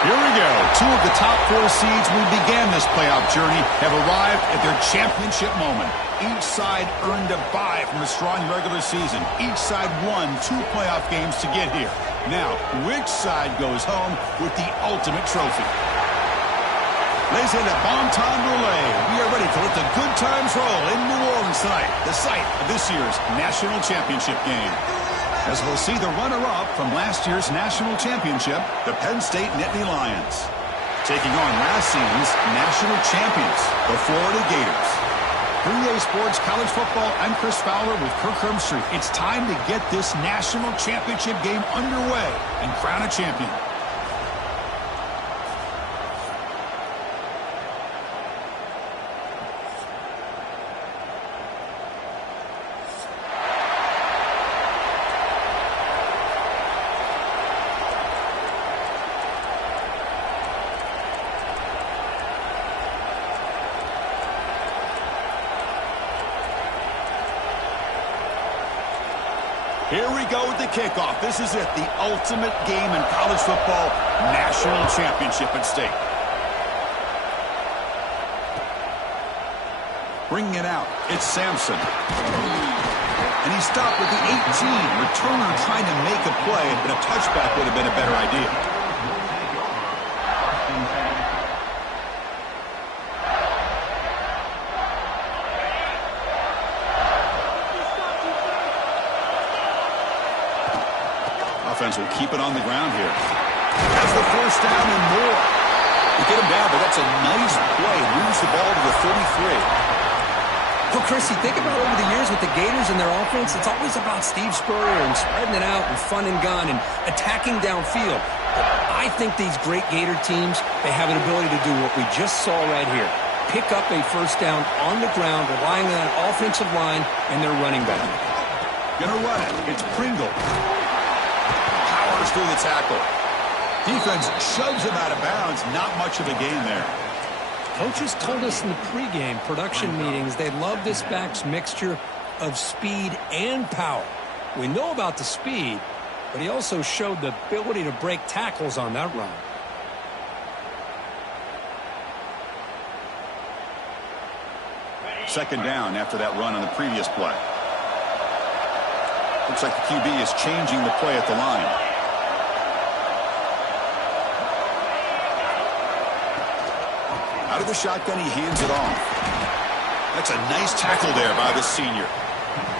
Here we go. Two of the top 4 seeds who began this playoff journey have arrived at their championship moment. Each side earned a bye from a strong regular season. Each side won 2 playoff games to get here. Now, which side goes home with the ultimate trophy? Ladies and gentlemen, bon temps roulette. We are ready to let the good times roll in New Orleans tonight, the site of this year's national championship game. As we'll see the runner-up from last year's national championship, the Penn State Nittany Lions, taking on last season's national champions, the Florida Gators. For EASports College Football, I'm Chris Fowler with Kirk Hermstreet. It's time to get this national championship game underway and crown a champion. Here we go with the kickoff. This is it, the ultimate game in college football, national championship at stake. Bringing it out, it's Sampson. And he stopped with the 18. Returner trying to make a play, but a touchback would have been a better idea. Offense will keep it on the ground here. Has the first down and more. You get him down, but that's a nice play. Moves the ball to the 33. Well, Chris, you think about over the years with the Gators and their offense, it's always about Steve Spurrier and spreading it out and fun and gun and attacking downfield. But I think these great Gator teams, they have an ability to do what we just saw right here. Pick up a first down on the ground, relying on an offensive line and their running back. Gonna run it. It's Pringle. Through the tackle. Defense shoves him out of bounds. Not much of a gain there. Coaches told us in the pregame production meetings they love this back's mixture of speed and power. We know about the speed, but he also showed the ability to break tackles on that run. Second down after that run on the previous play. Looks like the QB is changing the play at the line. Out of the shotgun, he hands it off. That's a nice tackle there by the senior.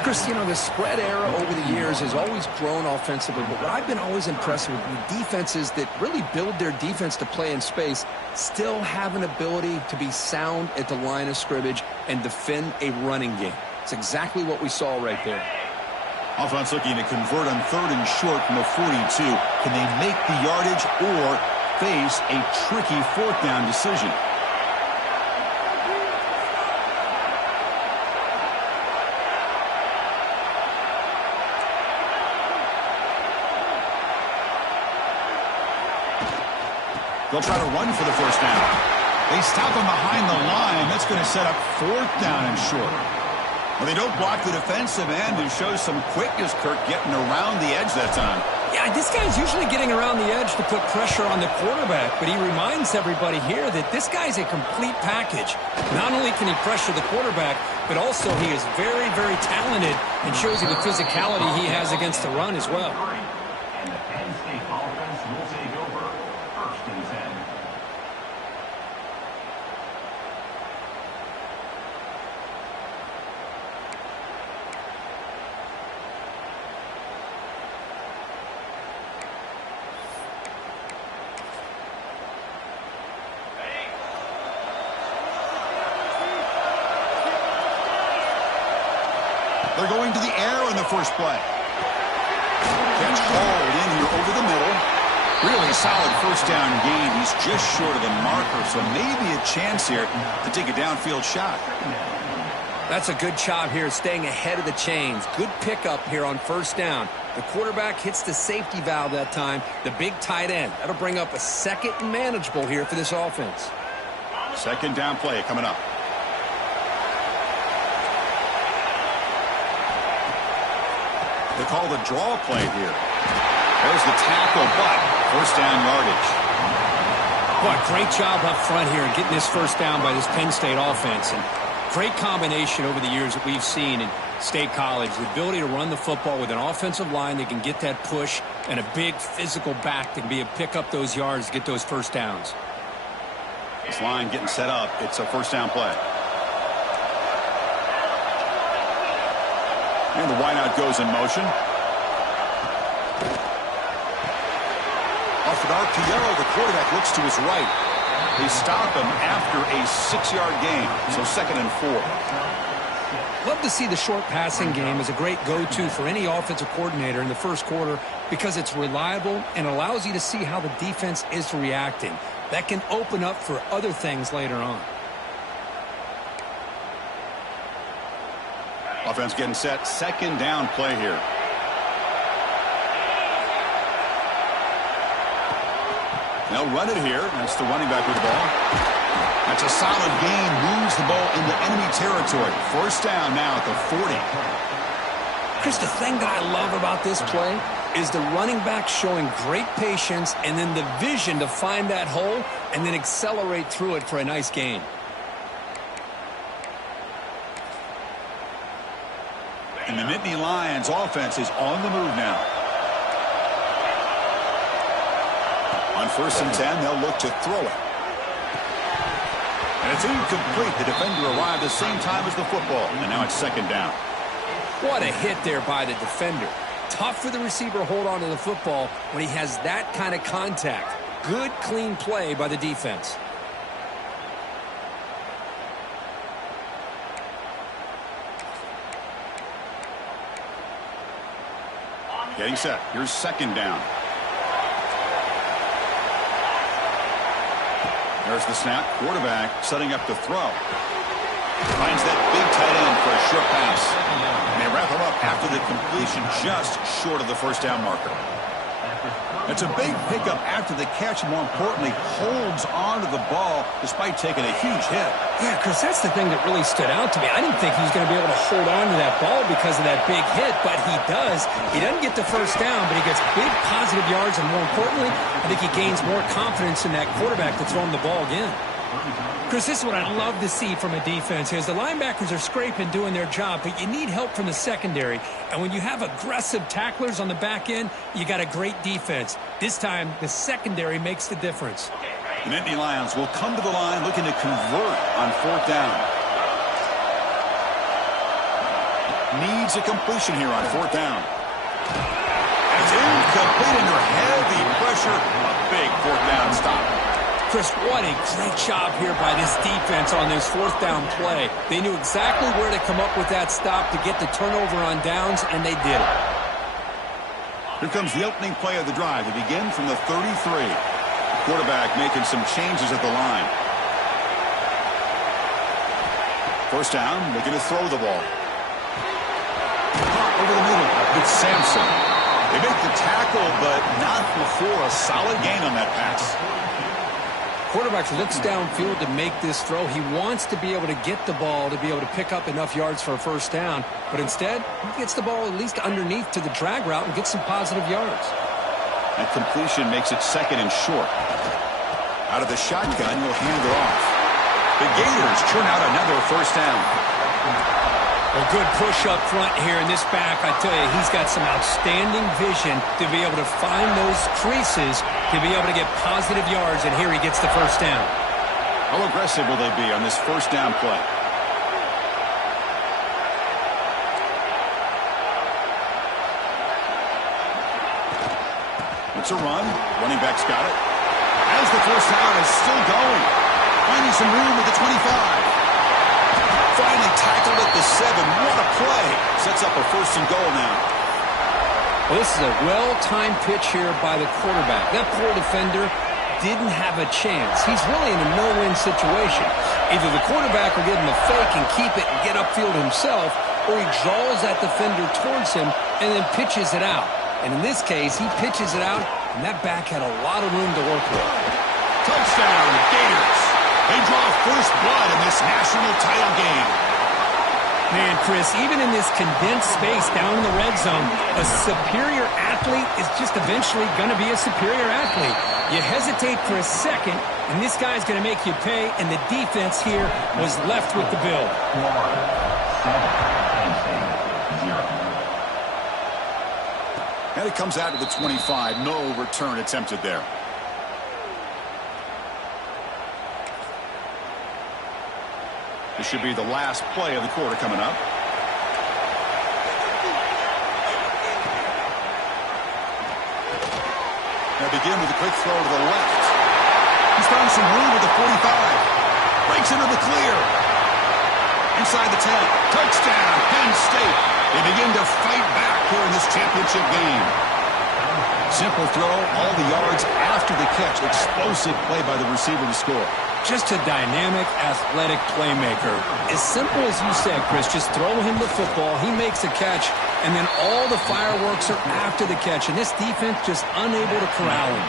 Chris, you know, the spread era over the years has always grown offensively, but what I've been always impressed with defenses that really build their defense to play in space still have an ability to be sound at the line of scrimmage and defend a running game. It's exactly what we saw right there. Offense looking to convert on 3rd and short from the 42. Can they make the yardage or face a tricky 4th down decision? They'll try to run for the first down. They stop him behind the line. That's going to set up 4th down and short. Well, they don't block the defensive end and show some quickness, Kirk, getting around the edge that time. Yeah, this guy's usually getting around the edge to put pressure on the quarterback, but he reminds everybody here that this guy's a complete package. Not only can he pressure the quarterback, but also he is very, very talented and shows you the physicality he has against the run as well. And the Penn State offense will take over 1st and 10. They're going to the air on the first play. Catch hauled in here over the middle. Really solid first down gain. He's just short of the marker, so maybe a chance here to take a downfield shot. That's a good job here, staying ahead of the chains. Good pickup here on first down. The quarterback hits the safety valve that time, the big tight end. That'll bring up a 2nd and manageable here for this offense. 2nd down play coming up. They call the draw play here. There's the tackle, but first down yardage. Boy, great job up front here in getting this first down by this Penn State offense. And great combination over the years that we've seen in State College. The ability to run the football with an offensive line that can get that push and a big physical back that can be able to pick up those yards, get those first downs. This line getting set up. It's a first down play. And the wideout goes in motion. Off an RPO, the quarterback looks to his right. They stop him after a 6-yard gain, so 2nd and 4. Love to see the short passing game as a great go-to for any offensive coordinator in the first quarter because it's reliable and allows you to see how the defense is reacting. That can open up for other things later on. Offense getting set. 2nd down play here. They'll run it here. That's the running back with the ball. That's a solid gain. Moves the ball into enemy territory. First down now at the 40. Chris, the thing that I love about this play is the running back showing great patience and then the vision to find that hole and then accelerate through it for a nice gain. And the Nittany Lions offense is on the move now. On 1st and 10, they'll look to throw it. And it's incomplete. The defender arrived the same time as the football. And now it's 2nd down. What a hit there by the defender. Tough for the receiver to hold on to the football when he has that kind of contact. Good, clean play by the defense. Getting set. Here's 2nd down. There's the snap. Quarterback setting up to throw. Finds that big tight end for a short pass. And they wrap him up after the completion just short of the first down marker. It's a big pickup after the catch. More importantly, holds on to the ball despite taking a huge hit. Yeah, Chris, that's the thing that really stood out to me. I didn't think he was going to be able to hold on to that ball because of that big hit, but he does. He doesn't get the first down, but he gets big positive yards, and more importantly, I think he gains more confidence in that quarterback to throw him the ball again. Chris, this is what I love to see from a defense is the linebackers are scraping, doing their job, but you need help from the secondary. And when you have aggressive tacklers on the back end, you got a great defense. This time, the secondary makes the difference. The Nittany Lions will come to the line looking to convert on 4th down. Needs a completion here on 4th down. And it's incomplete under heavy pressure. A big 4th down stop. Chris, what a great job here by this defense on this 4th down play. They knew exactly where to come up with that stop to get the turnover on downs, and they did it. Here comes the opening play of the drive. They begin from the 33. The quarterback making some changes at the line. First down, looking to throw the ball. Over the middle, it's Sampson. They make the tackle, but not before a solid gain on that pass. Quarterback looks downfield to make this throw. He wants to be able to get the ball to be able to pick up enough yards for a first down. But instead, he gets the ball at least underneath to the drag route and gets some positive yards. That completion makes it 2nd and short. Out of the shotgun, he'll hand it off. The Gators turn out another first down. A good push up front here in this back. I tell you, he's got some outstanding vision to be able to find those creases to be able to get positive yards, and here he gets the first down. How aggressive will they be on this first down play? It's a run. Running back's got it. As the first down is still going. Finding some room at the 25. Finally tackled at the 7. What a play. Sets up a 1st and goal now. Well, this is a well-timed pitch here by the quarterback. That poor defender didn't have a chance. He's really in a no-win situation. Either the quarterback will give him a fake and keep it and get upfield himself, or he draws that defender towards him and then pitches it out. And in this case, he pitches it out, and that back had a lot of room to work with. Touchdown, Gators. They draw first blood in this national title game. Man, Chris, even in this condensed space down in the red zone, a superior athlete is just eventually going to be a superior athlete. You hesitate for a second, and this guy's going to make you pay, and the defense here was left with the bill. And it comes out to the 25. No return attempted there. This should be the last play of the quarter coming up. Now begin with a quick throw to the left. He's found some room with the 45. Breaks into the clear. Inside the 10. Touchdown, Penn State. They begin to fight back here in this championship game. Simple throw, all the yards after the catch. Explosive play by the receiver to score. Just a dynamic, athletic playmaker. As simple as you said, Chris, just throw him the football, he makes a catch, and then all the fireworks are after the catch, and this defense just unable to corral him.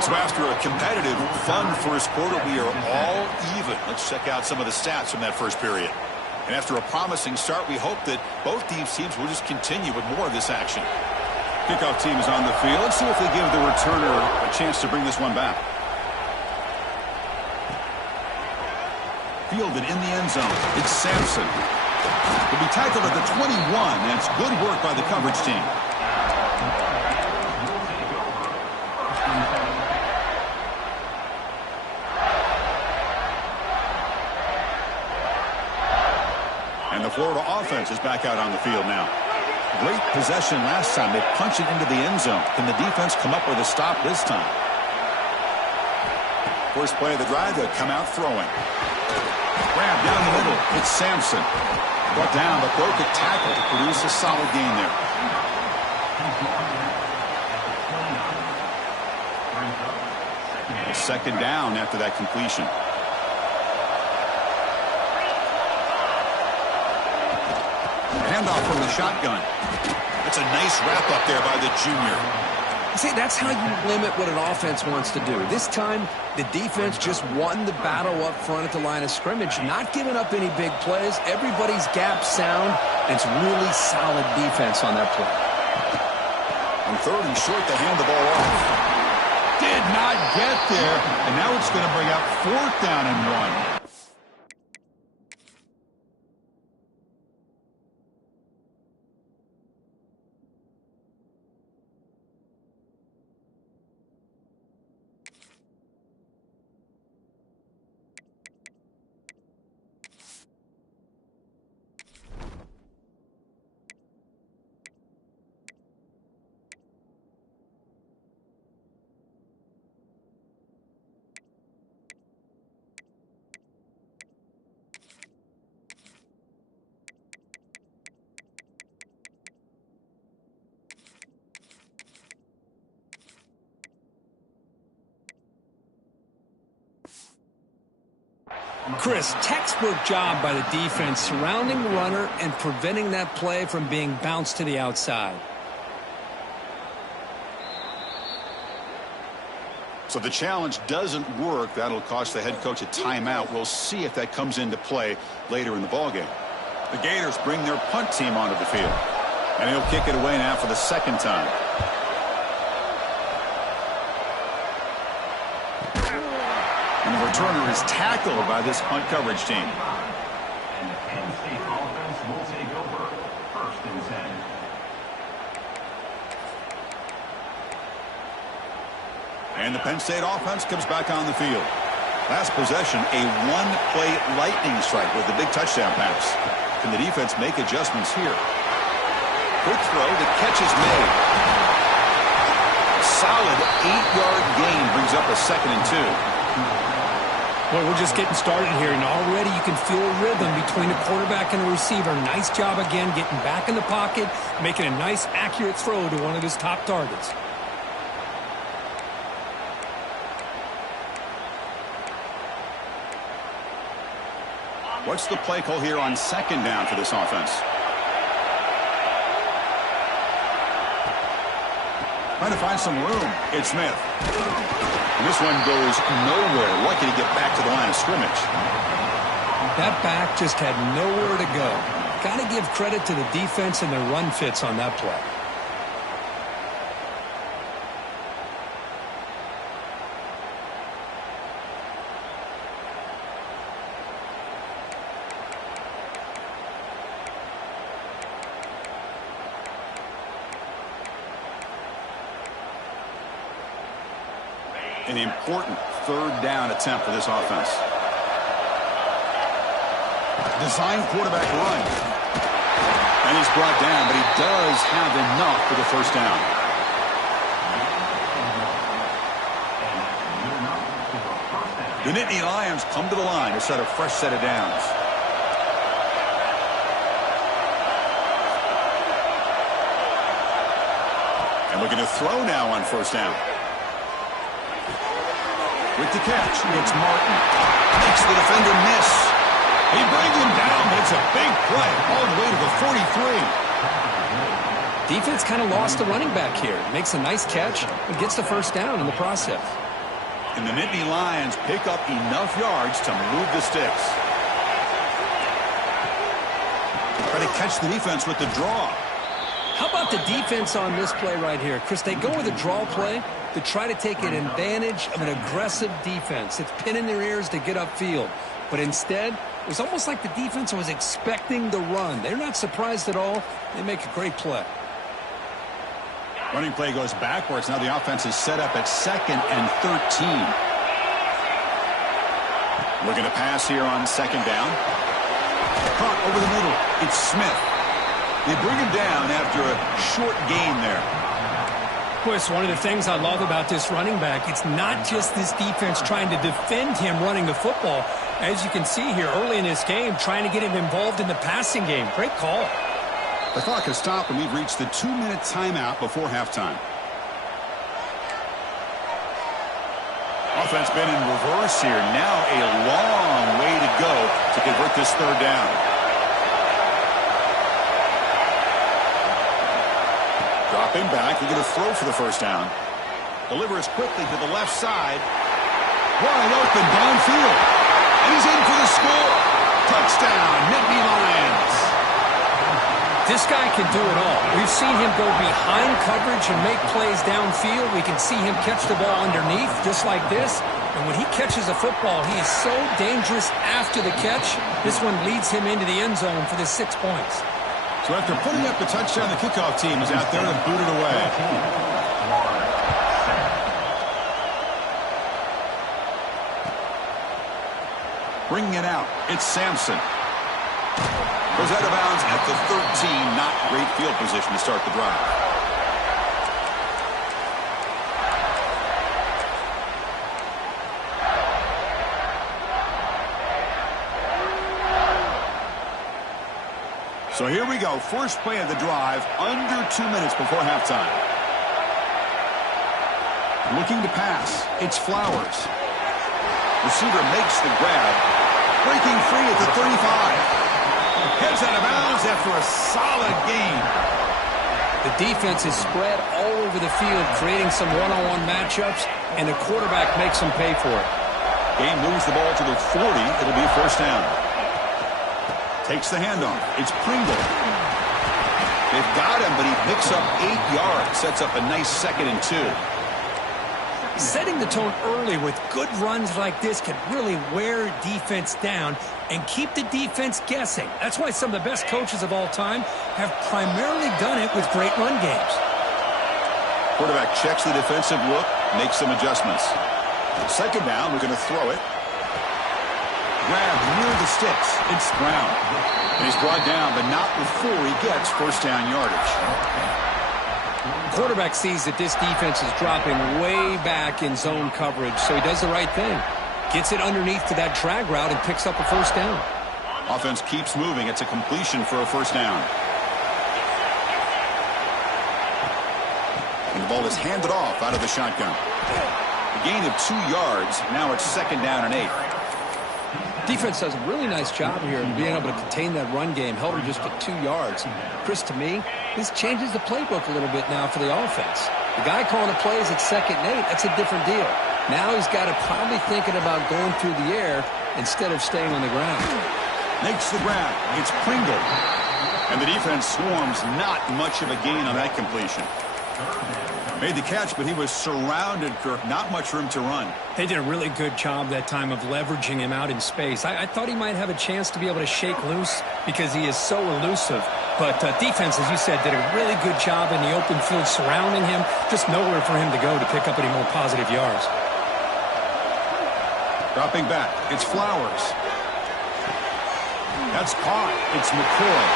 So after a competitive, fun first quarter, we are all even. Let's check out some of the stats from that first period. And after a promising start, we hope that both these teams will just continue with more of this action. Kickoff team is on the field. Let's see if they give the returner a chance to bring this one back. Fielded in the end zone. It's Sampson. He'll be tackled at the 21. That's good work by the coverage team. And the Florida offense is back out on the field now. Great possession last time. They punched it into the end zone. Can the defense come up with a stop this time? First play of the drive, they'll come out throwing. Grab down the middle. It's Sampson. Brought down, but broke a tackle to produce a solid gain there. Second down after that completion. Handoff from the shotgun. That's a nice wrap up there by the junior. See, that's how you limit what an offense wants to do. This time, the defense just won the battle up front at the line of scrimmage, not giving up any big plays. Everybody's gap sound, and it's really solid defense on that play. On third and short, they hand the ball off. Did not get there, and now it's going to bring up fourth down and 1. Chris, textbook job by the defense surrounding the runner and preventing that play from being bounced to the outside. So the challenge doesn't work. That'll cost the head coach a timeout. We'll see if that comes into play later in the ballgame. The Gators bring their punt team onto the field. And he'll kick it away now for the second time. And the returner is tackled by this punt coverage team. And the Penn State offense will take over. First and 10. And the Penn State offense comes back on the field. Last possession, a one-play lightning strike with the big touchdown pass. Can the defense make adjustments here? Quick throw, the catch is made. Solid 8-yard gain brings up a 2nd and 2. Boy, we're just getting started here, and already you can feel a rhythm between the quarterback and the receiver. Nice job again getting back in the pocket, making a nice, accurate throw to one of his top targets. What's the play call here on second down for this offense? Trying to find some room. It's Smith. And this one goes nowhere. Lucky to get back to the line of scrimmage. That back just had nowhere to go. got to give credit to the defense and their run fits on that play. An important third down attempt for this offense. Design quarterback run. And he's brought down, but he does have enough for the first down. The Nittany Lions come to the line to set a fresh set of downs. And looking to throw now on first down. With the catch, it's Martin. Makes the defender miss. He brings him down, but it's a big play all the way to the 43. Defense kind of lost the running back here. Makes a nice catch and gets the first down in the process. And the Nittany Lions pick up enough yards to move the sticks. Try to catch the defense with the draw. How about the defense on this play right here? Chris, they go with a draw play to try to take an advantage of an aggressive defense. It's pinning their ears to get upfield. But instead, it was almost like the defense was expecting the run. They're not surprised at all. They make a great play. Running play goes backwards. Now the offense is set up at 2nd and 13. Looking to pass here on 2nd down. Caught over the middle. It's Smith. They bring him down after a short gain there. Chris, one of the things I love about this running back, it's not just this defense trying to defend him running the football. As you can see here early in this game, trying to get him involved in the passing game. Great call. The clock has stopped, and we've reached the 2-minute timeout before halftime. Offense been in reverse here. Now a long way to go to convert this third down. Dropping back, they're going to throw for the first down. Delivers quickly to the left side. Wide open downfield. And he's in for the score. Touchdown, Nittany Lions. This guy can do it all. We've seen him go behind coverage and make plays downfield. We can see him catch the ball underneath just like this. And when he catches a football, he is so dangerous after the catch. This one leads him into the end zone for the 6 points. So after putting up the touchdown, the kickoff team is out there to boot it away. Bringing it out, it's Sampson. Goes out of bounds at the 13. Not great field position to start the drive. So here we go. First play of the drive, under 2 minutes before halftime. Looking to pass. It's Flowers. Receiver makes the grab. Breaking free at the 35. Gets out of bounds after a solid gain. The defense is spread all over the field, creating some one-on-one matchups, and the quarterback makes them pay for it. Game moves the ball to the 40. It'll be first down. Takes the handoff. It's Pringle. They've got him, but he picks up 8 yards. Sets up a nice 2nd and 2. Setting the tone early with good runs like this can really wear defense down and keep the defense guessing. That's why some of the best coaches of all time have primarily done it with great run games. Quarterback checks the defensive look, makes some adjustments. 2nd down, we're going to throw it. Grab near the sticks. It's Brown. And he's brought down, but not before he gets first down yardage. Quarterback sees that this defense is dropping way back in zone coverage, so he does the right thing. Gets it underneath to that drag route and picks up a first down. Offense keeps moving. It's a completion for a first down. And the ball is handed off out of the shotgun. A gain of 2 yards. Now it's 2nd down and 8. Defense does a really nice job here in being able to contain that run game, held him just to 2 yards. Chris, to me, this changes the playbook a little bit now for the offense. The guy calling the plays at 2nd and 8, that's a different deal. Now he's got to probably thinking about going through the air instead of staying on the ground. Makes the grab. It's Pringle. And the defense swarms, not much of a gain on that completion. Made the catch, but he was surrounded, Kirk. Not much room to run. They did a really good job that time of leveraging him out in space. I thought he might have a chance to be able to shake loose because he is so elusive. But defense, as you said, did a really good job in the open field surrounding him. Just nowhere for him to go to pick up any more positive yards. Dropping back, it's Flowers. That's caught. It's McCoy.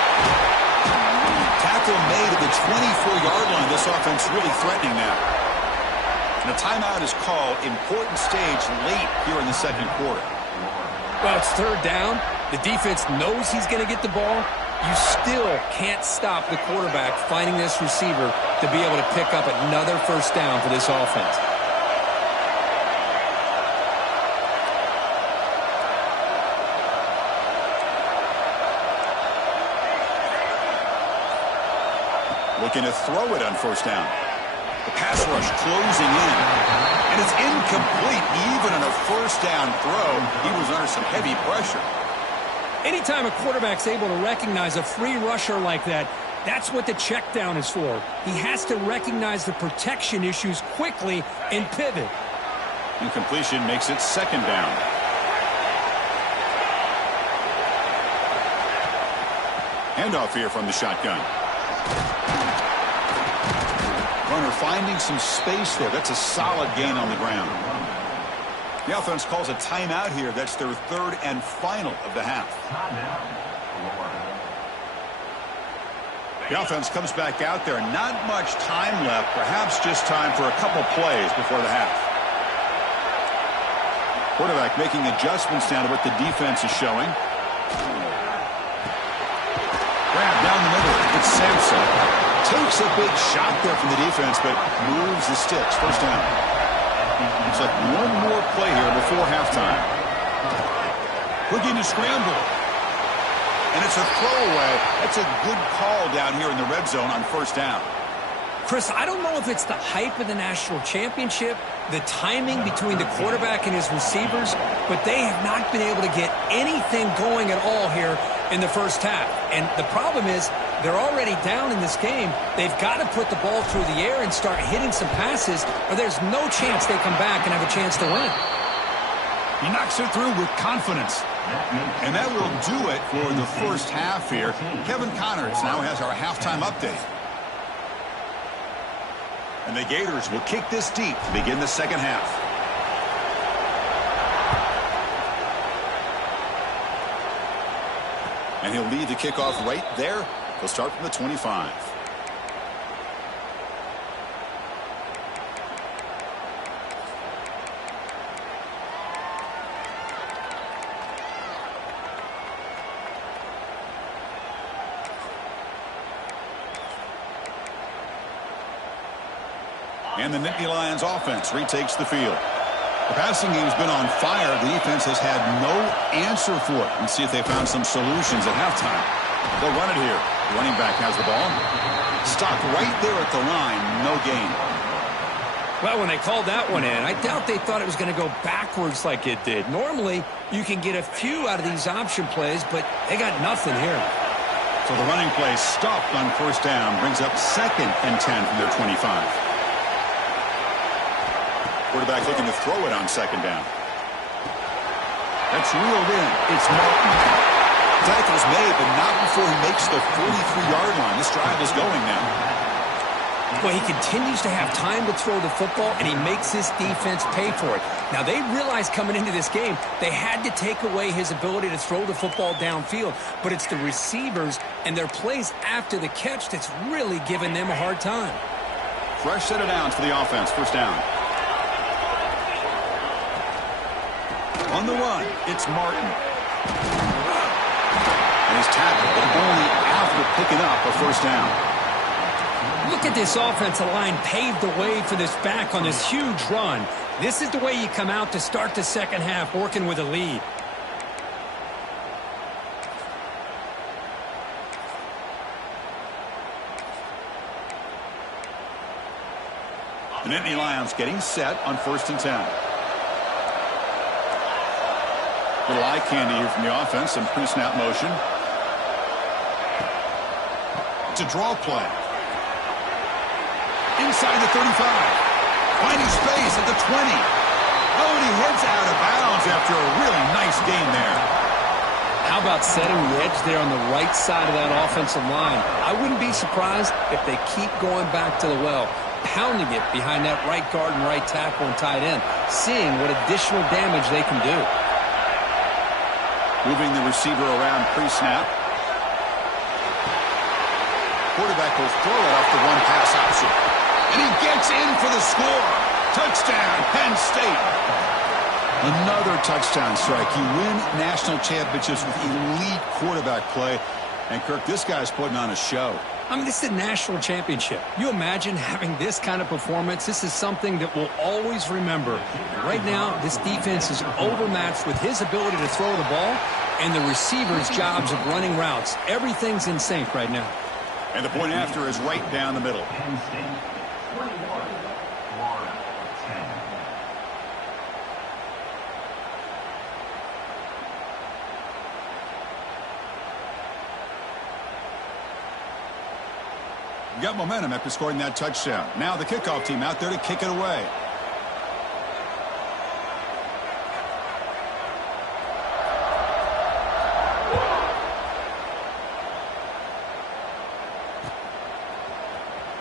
Tackle made at the 24-yard line. This offense really threatening now. And a timeout is called. Important stage late here in the second quarter. Well, it's third down. The defense knows he's going to get the ball. You still can't stop the quarterback finding this receiver to be able to pick up another first down for this offense. Looking to throw it on first down. The pass rush closing in. And it's incomplete. Even on a first down throw, he was under some heavy pressure. Anytime a quarterback's able to recognize a free rusher like that, that's what the check down is for. He has to recognize the protection issues quickly and pivot. Incompletion makes it second down. Handoff here from the shotgun. Runner finding some space there. That's a solid gain on the ground. The offense calls a timeout here. That's their third and final of the half. The offense comes back out there. Not much time left. Perhaps just time for a couple plays before the half. Quarterback making adjustments down to what the defense is showing. Grab down the middle. It's Sampson. Takes a big shot there from the defense, but moves the sticks. First down. Looks like one more play here before halftime. Looking to scramble. And it's a throwaway. That's a good call down here in the red zone on first down. Chris, I don't know if it's the hype of the national championship, the timing between the quarterback and his receivers, but they have not been able to get anything going at all here in the first half. And the problem is they're already down in this game. They've got to put the ball through the air and start hitting some passes, or there's no chance they come back and have a chance to win. He knocks it through with confidence. And that will do it for the first half here. Kevin Connors now has our halftime update. And the Gators will kick this deep to begin the second half. And he'll lead the kickoff right there. He'll start from the 25. And the Nittany Lions offense retakes the field. The passing game's been on fire. The defense has had no answer for it. Let's see if they found some solutions at halftime. They'll run it here. The running back has the ball. Stopped right there at the line. No gain. Well, when they called that one in, I doubt they thought it was going to go backwards like it did. Normally, you can get a few out of these option plays, but they got nothing here. So the running play stopped on first down. Brings up 2nd and 10 from their 25. Quarterback looking to throw it on second down. That's reeled in. It's Martin. Tackle's made, but not before he makes the 43-yard line. This drive is going now. Well, he continues to have time to throw the football, and he makes his defense pay for it. Now, they realized coming into this game they had to take away his ability to throw the football downfield, but it's the receivers and their plays after the catch that's really giving them a hard time. Fresh set of downs for the offense. First down. On the run, it's Martin. And he's tackled, but only after picking up a first down. Look at this offensive line paved the way for this back on this huge run. This is the way you come out to start the second half, working with a lead. The Nittany Lions getting set on 1st and 10. Little eye candy here from the offense, some pre-snap motion. It's a draw play. Inside the 35. Finding space at the 20. Oh, and he heads out of bounds after a really nice gain there. How about setting the edge there on the right side of that offensive line? I wouldn't be surprised if they keep going back to the well, pounding it behind that right guard and right tackle and tight end, seeing what additional damage they can do. Moving the receiver around pre-snap. Quarterback will throw it off the one-pass option. And he gets in for the score. Touchdown, Penn State. Another touchdown strike. You win national championships with elite quarterback play. And, Kirk, this guy's putting on a show. I mean, this is a national championship. You imagine having this kind of performance? This is something that we'll always remember. Right now, this defense is overmatched with his ability to throw the ball and the receiver's jobs of running routes. Everything's in sync right now. And the point after is right down the middle. Penn State 21, Florida 10. Got momentum after scoring that touchdown. Now the kickoff team out there to kick it away.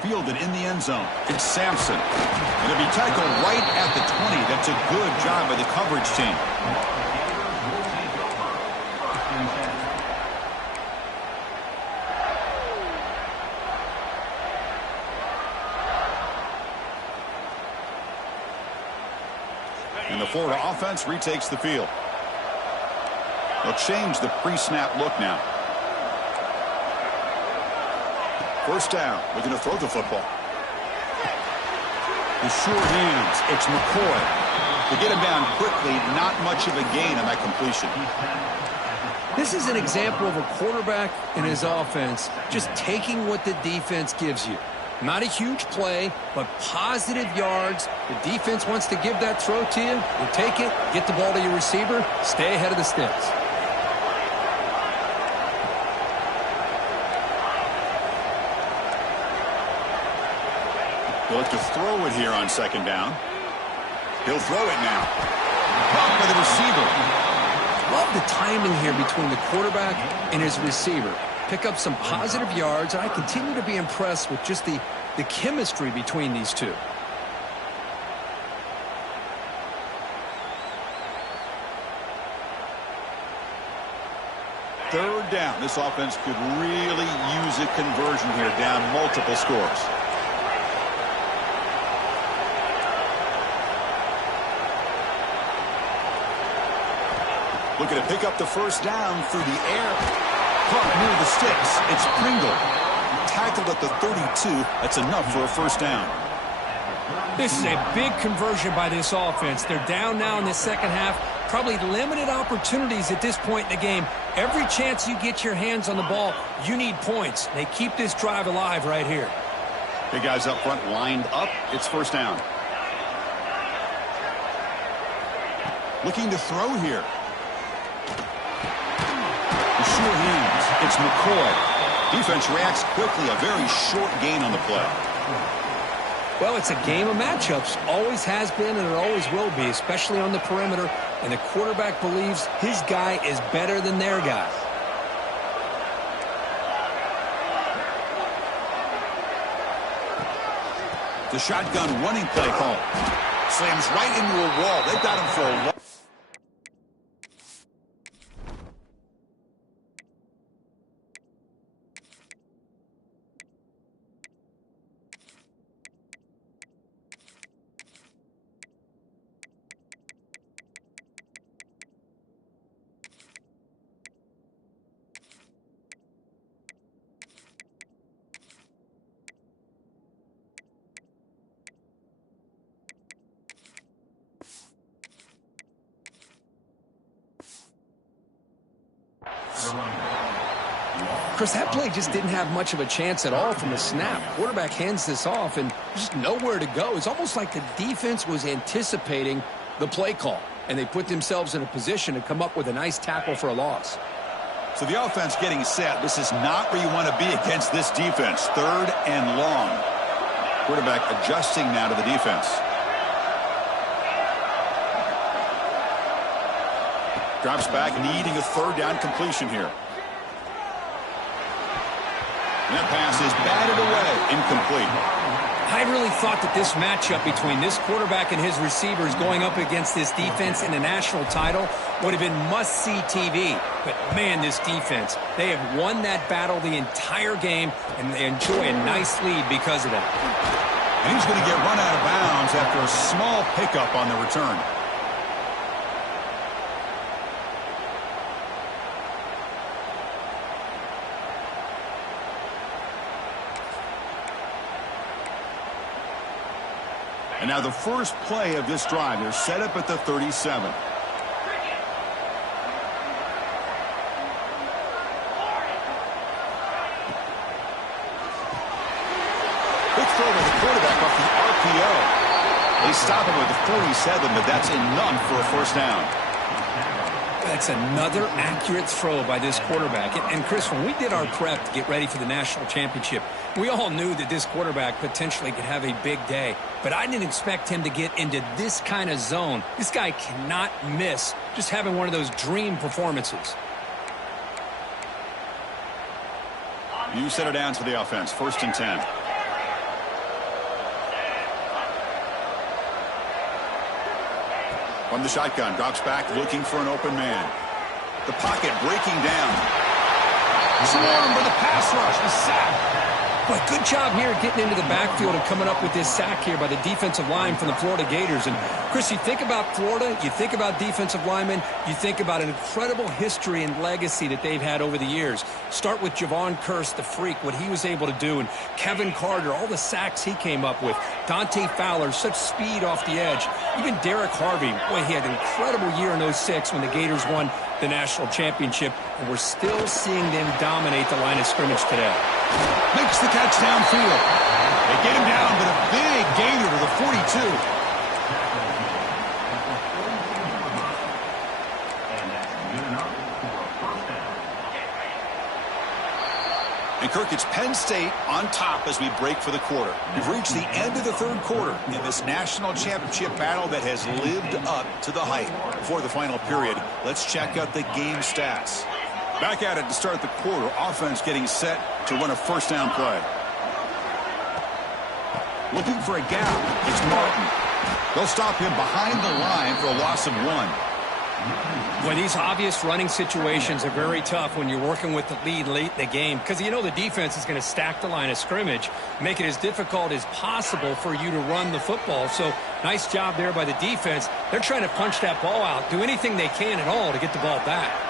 Fielded in the end zone. It's Sampson. And it'll be tackled right at the 20. That's a good job by the coverage team. And the Florida offense retakes the field. They'll change the pre-snap look now. First down. Looking to throw the football. The sure hands. It's McCoy. To get him down quickly, not much of a gain on that completion. This is an example of a quarterback and his offense just taking what the defense gives you. Not a huge play, but positive yards. The defense wants to give that throw to you. You take it, get the ball to your receiver, stay ahead of the sticks. He'll look to throw it here on second down. He'll throw it now. Caught by the receiver. Love the timing here between the quarterback and his receiver. Pick up some positive yards, and I continue to be impressed with just the chemistry between these two. Third down. This offense could really use a conversion here, down multiple scores. Looking to pick up the first down through the air. Caught near the sticks. It's Pringle. Tackled at the 32. That's enough for a first down. This is a big conversion by this offense. They're down now in the second half. Probably limited opportunities at this point in the game. Every chance you get your hands on the ball, you need points. They keep this drive alive right here. Big guys up front lined up. It's first down. Looking to throw here. The sure hands. It's McCoy. Defense reacts quickly. A very short gain on the play. Well, it's a game of matchups. Always has been and it always will be, especially on the perimeter. And the quarterback believes his guy is better than their guy. The shotgun running play call. Slams right into a wall. They've got him for a while. Chris, that play just didn't have much of a chance at all from the snap. Quarterback hands this off and just nowhere to go. It's almost like the defense was anticipating the play call, and they put themselves in a position to come up with a nice tackle for a loss. So the offense getting set. This is not where you want to be against this defense. 3rd and long. Quarterback adjusting now to the defense. Drops back, needing a 3rd down completion here. And that pass is batted away, incomplete. I really thought that this matchup between this quarterback and his receivers going up against this defense in the national title would have been must-see TV. But, man, this defense, they have won that battle the entire game, and they enjoy a nice lead because of that. And he's going to get run out of bounds after a small pickup on the return. And now the first play of this drive. They're set up at the 37. Quick throw by the quarterback off the RPO. They stop him with the 47, but that's enough for a first down. That's another accurate throw by this quarterback. And Chris, when we did our prep to get ready for the national championship, we all knew that this quarterback potentially could have a big day. But I didn't expect him to get into this kind of zone. This guy cannot miss just having one of those dream performances. You set it down to the offense. 1st and 10. From the shotgun, drops back, looking for an open man. The pocket breaking down. Swarmed by the pass rush, the sack. But good job here getting into the backfield and coming up with this sack here by the defensive line from the Florida Gators. And, Chris, you think about Florida, you think about defensive linemen, you think about an incredible history and legacy that they've had over the years. Start with Javon Curse, the freak, what he was able to do, and Kevin Carter, all the sacks he came up with. Dante Fowler, such speed off the edge. Even Derek Harvey, boy, he had an incredible year in 06 when the Gators won the national championship, and we're still seeing them dominate the line of scrimmage today. Makes the catch downfield. They get him down, but a big gainer to the 42. And Kirk, it's Penn State on top as we break for the quarter. We've reached the end of the 3rd quarter in this national championship battle that has lived up to the hype. Before the final period, let's check out the game stats. Back at it to start the quarter. Offense getting set to run a first down play. Looking for a gap. It's Martin. They'll stop him behind the line for a loss of 1. Boy, these obvious running situations are very tough when you're working with the lead late in the game because you know the defense is going to stack the line of scrimmage, make it as difficult as possible for you to run the football. So nice job there by the defense. They're trying to punch that ball out, do anything they can at all to get the ball back.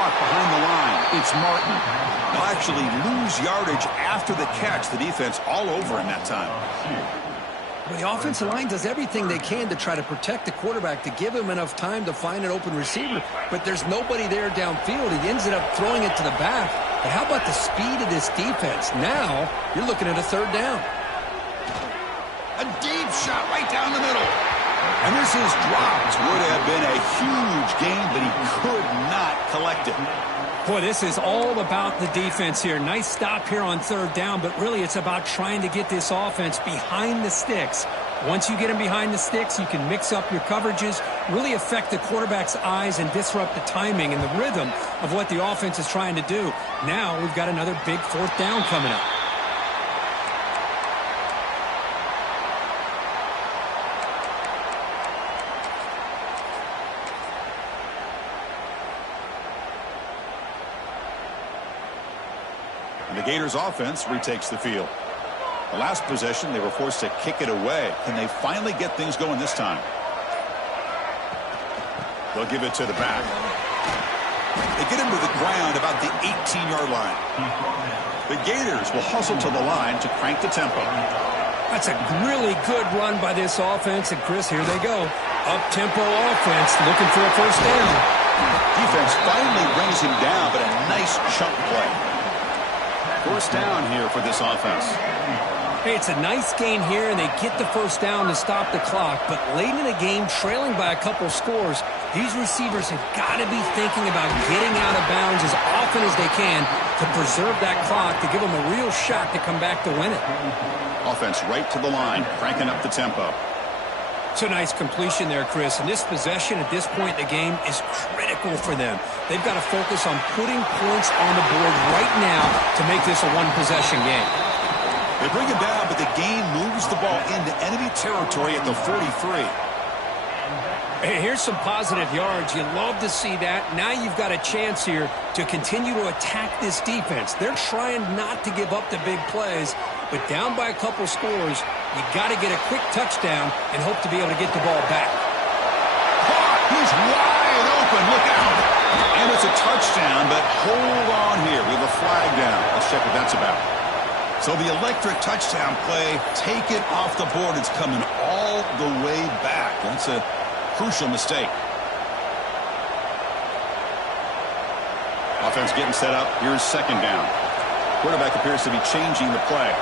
Behind the line, it's Martin. They'll actually lose yardage after the catch. The defense all over in that time. Well, the offensive line does everything they can to try to protect the quarterback, to give him enough time to find an open receiver. But there's nobody there downfield. He ends up throwing it to the back. But how about the speed of this defense? Now you're looking at a 3rd down. A deep shot right down the middle. And this is dropped. Would have been a huge gain, but he could not collect it. Boy, this is all about the defense here. Nice stop here on 3rd down, but really it's about trying to get this offense behind the sticks. Once you get them behind the sticks, you can mix up your coverages, really affect the quarterback's eyes and disrupt the timing and the rhythm of what the offense is trying to do. Now we've got another big 4th down coming up. And the Gators offense retakes the field. The last possession, they were forced to kick it away. Can they finally get things going this time? They'll give it to the back. They get him to the ground about the 18-yard line. The Gators will hustle to the line to crank the tempo. That's a really good run by this offense. And, Chris, here they go. Up-tempo offense looking for a first down. Defense finally brings him down, but a nice chunk play. First down here for this offense. Hey, it's a nice gain here, and they get the first down to stop the clock. But late in the game, trailing by a couple scores, these receivers have got to be thinking about getting out of bounds as often as they can to preserve that clock, to give them a real shot to come back to win it. Offense right to the line, cranking up the tempo. It's a nice completion there, Chris. And this possession at this point in the game is critical for them. They've got to focus on putting points on the board right now to make this a one-possession game. They bring him down, but the gain moves the ball into enemy territory at the 43. Hey, here's some positive yards. You love to see that. Now you've got a chance here to continue to attack this defense. They're trying not to give up the big plays, but down by a couple scores, you got to get a quick touchdown and hope to be able to get the ball back. He's wide open. Look out. And it's a touchdown, but hold on here. We have a flag down. Let's check what that's about. So the electric touchdown play, take it off the board. It's coming all the way back. That's a crucial mistake. Offense getting set up. Here's second down. Quarterback appears to be changing the play.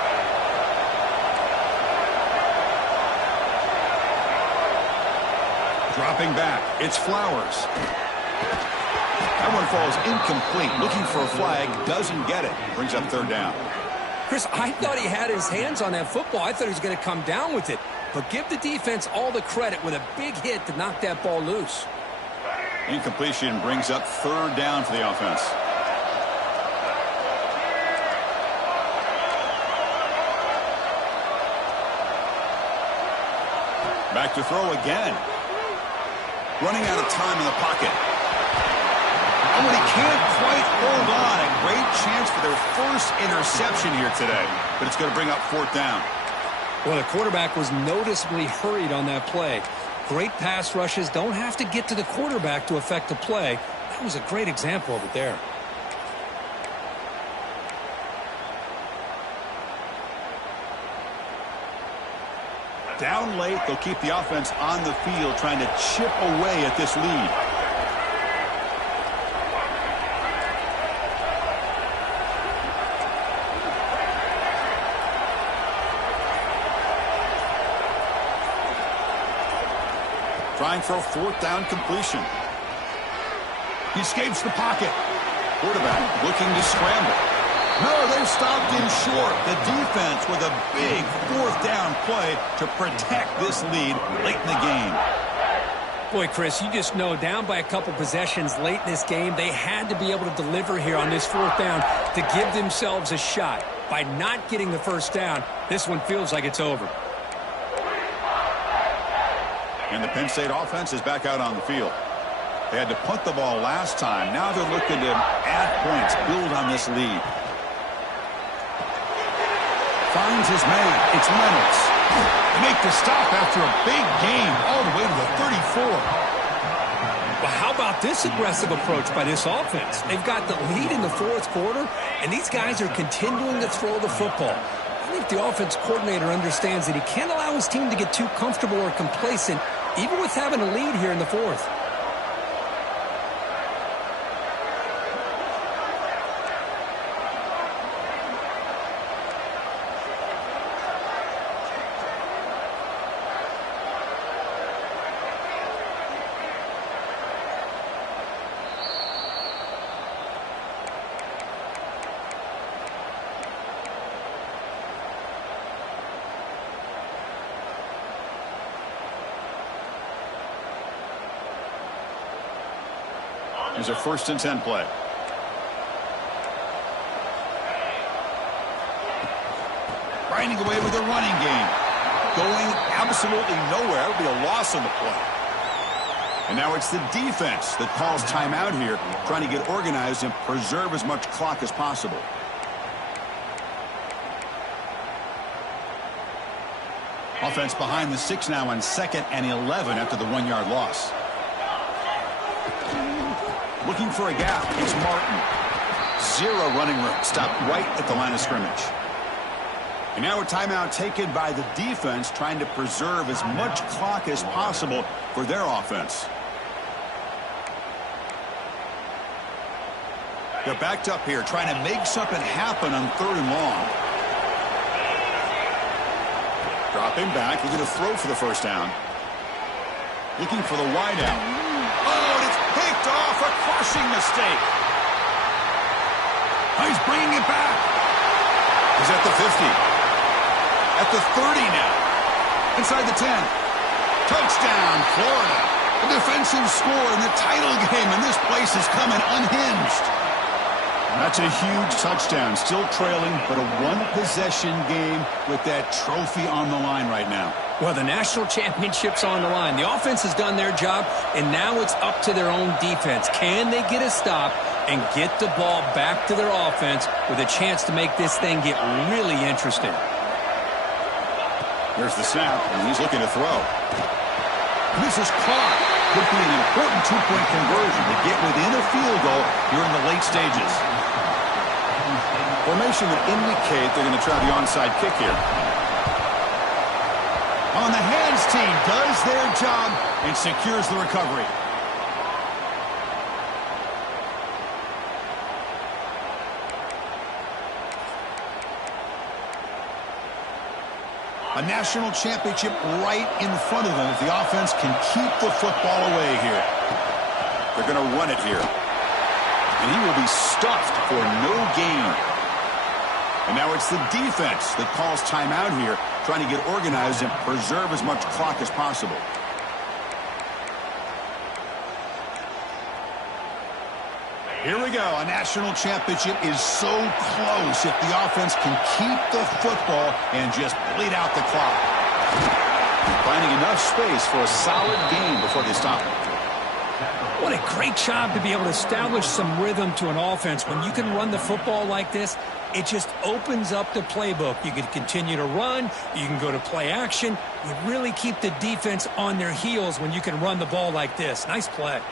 Dropping back. It's Flowers. That one falls incomplete. Looking for a flag. Doesn't get it. Brings up third down. Chris, I thought he had his hands on that football. I thought he was going to come down with it. But give the defense all the credit with a big hit to knock that ball loose. Incompletion brings up third down for the offense. Back to throw again. Running out of time in the pocket. And when he can't quite hold on, a great chance for their first interception here today. But it's going to bring up fourth down. Well, the quarterback was noticeably hurried on that play. Great pass rushes don't have to get to the quarterback to affect the play. That was a great example of it there. Down late, they'll keep the offense on the field trying to chip away at this lead. Trying for a fourth down completion. He escapes the pocket. Quarterback looking to scramble. No, they've stopped him short. The defense with a big fourth down play to protect this lead late in the game. Boy, Chris, you just know down by a couple possessions late in this game, they had to be able to deliver here on this fourth down to give themselves a shot. By not getting the first down, this one feels like it's over. And the Penn State offense is back out on the field. They had to punt the ball last time. Now they're looking to add points, build on this lead. Finds his man. It's Reynolds. They make the stop after a big gain all the way to the 34. Well, how about this aggressive approach by this offense? They've got the lead in the fourth quarter, and these guys are continuing to throw the football. I think the offense coordinator understands that he can't allow his team to get too comfortable or complacent, even with having a lead here in the fourth. Here's a 1st and 10 play. Grinding away with a running game. Going absolutely nowhere. It'll be a loss on the play. And now it's the defense that calls timeout here, trying to get organized and preserve as much clock as possible. Offense behind the 6 now on 2nd and 11 after the 1-yard loss. Looking for a gap. It's Martin. 0 running room. Stopped right at the line of scrimmage. And now a timeout taken by the defense, trying to preserve as much clock as possible for their offense. They're backed up here, trying to make something happen on 3rd and long. Dropping back, looking to throw for the first down. Looking for the wide out. Oh, and it's picked off, a crushing mistake. Oh, he's bringing it back. He's at the 50. At the 30 now. Inside the 10. Touchdown, Florida. A defensive score in the title game, and this place is coming unhinged. That's a huge touchdown. Still trailing, but a one-possession game with that trophy on the line right now. Well, the national championship's on the line. The offense has done their job, and now it's up to their own defense. Can they get a stop and get the ball back to their offense with a chance to make this thing get really interesting? Here's the snap, and he's looking to throw. And this is caught. Could be an important two-point conversion to get within a field goal here in the late stages. Formation would indicate they're going to try the onside kick here. On the hands team does their job and secures the recovery. A national championship right in front of them if the offense can keep the football away here. They're going to run it here. And he will be stuffed for no gain. And now it's the defense that calls timeout here, trying to get organized and preserve as much clock as possible. Here we go. A national championship is so close if the offense can keep the football and just bleed out the clock. Finding enough space for a solid game before they stop it. What a great job to be able to establish some rhythm to an offense. When you can run the football like this, it just opens up the playbook. You can continue to run. You can go to play action. You really keep the defense on their heels when you can run the ball like this. Nice play.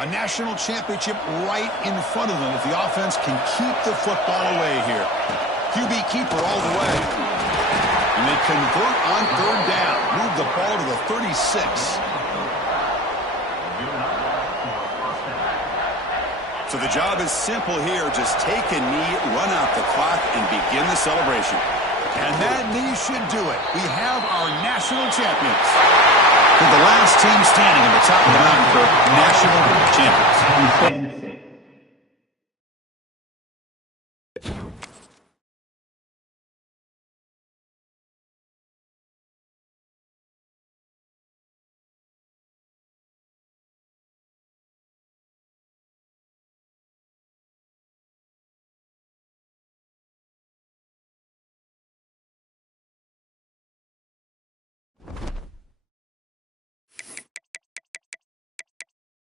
A national championship right in front of them if the offense can keep the football away here. QB keeper all the way. And they convert on 3rd down. Move the ball to the 36. So the job is simple here. Just take a knee, run out the clock, and begin the celebration. And that knee should do it. We have our national champions. For the last team standing at the top of the mountain for national champions.